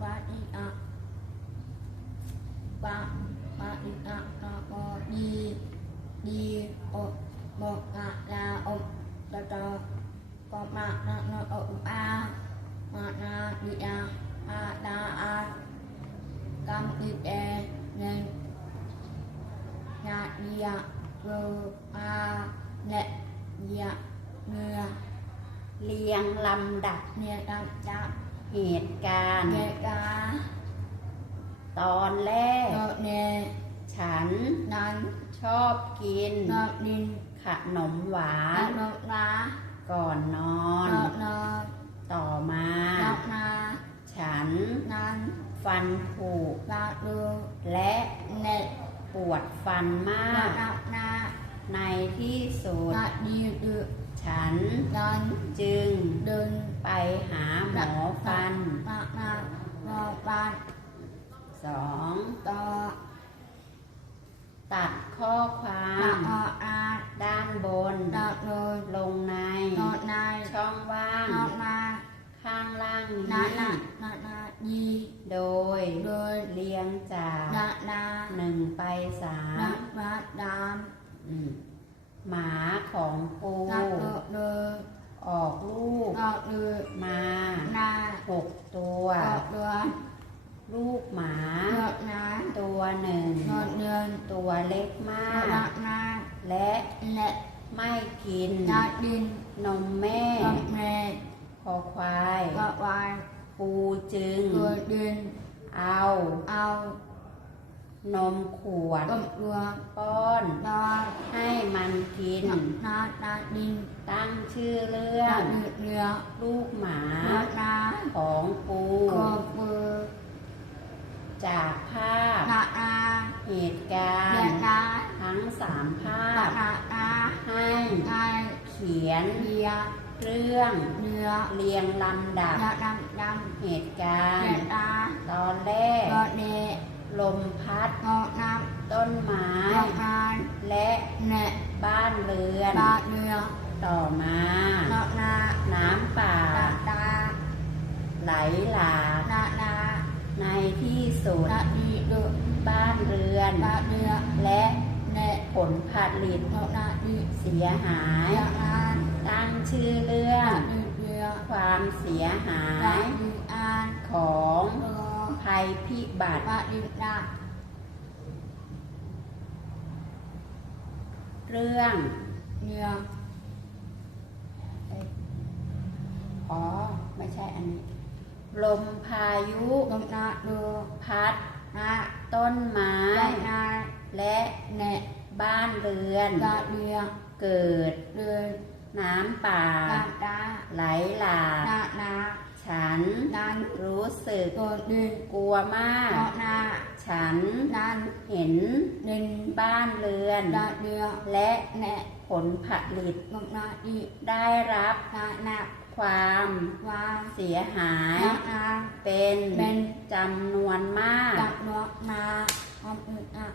ปาอิอะปะปะอิอะนะโมดีดีโอบอกอะลาอกตะตะก็มานะนะโออามานาดิอาอาดาอากัมอิเอเนญาเดียโรอาเนเยเนือเรียงลำดับเนียดังจับ เหตุการณ์เนกาตอนแรกโนเนฉันนั้นชอบกินนอกดินขนมหวานนอกนาก่อนนอนนอกนอนต่อมานอกนาฉันนั้นฟันผุลาดูและเนตปวดฟันมานอกนานา ในที่สุดนาดีดูฉันนั้นจึงเดินไปหาหมอฟันนอกนาหมอฟันสองต่อตัดข้อความนาออาด้านบนนอกโนนลงในนอกนายช่องว่างนอกนาข้างล่างนานี้นานานาดีโดยโดยเรียงจากนานาหนึ่งไปสานัมกวัดดามอืม หมาของปูนักโดเดินออกลูกออกเดินมานาหกตัวออกเดือนลูกหมาเดือนนาตัวหนึ่งนอนเดือนตัวเล็กมากนักนาและและไม่กินนาดินนมแม่กับแม่คอควายก็วายปูจึงตัวดินเอาเอา นมขวดกับเรือป้อนตอนให้มันกินนานาดินตั้งชื่อเรื่อนางเรือเรือลูกหมานานาของปูก็เบือจากภาพนานาเหตุการเรือณ์นาทั้งสามภานาพนานาให้ไอเขียนเรือเรื่องเรือเรียงลำดับนาดำดำเหตุกา ลมพัดงอน้ต้นไม้ำงอกานและเนบ้านเรือนบาเรือต่อมา นอนาน้ำป่า ตาตาไหลหลากนานาในที่สุด นาดีดุบ้านเรือนบาเรือและเนผลผลิตงอนาดีเสียหายยานานตั้งชื่อเรื่อง นาดีเรือความเสียหาบายดีอานของเออ ภัยพิบัติบาดีนาเรื่องเรือเอ้ยอ๋อ ไม่ใช่อันนี้ ลมพายุลมนาเรือพัดนาต้นไม้ไม้นาและเนบ้านเรือนบาเรือเกิด เรือน้ำป่า ตาตาไหลหลาก นานา ฉันนั้น รู้สึก ตัวดินกลัวมากงอนาฉันนั้นเห็นดินบ้านเรือน ดาเรือและแหนผลผลิตลมนาดีได้รับนานาความวางเสียหาย นานาเป็นเป็นจำนวนมาก จับนวกมาความอึดอัด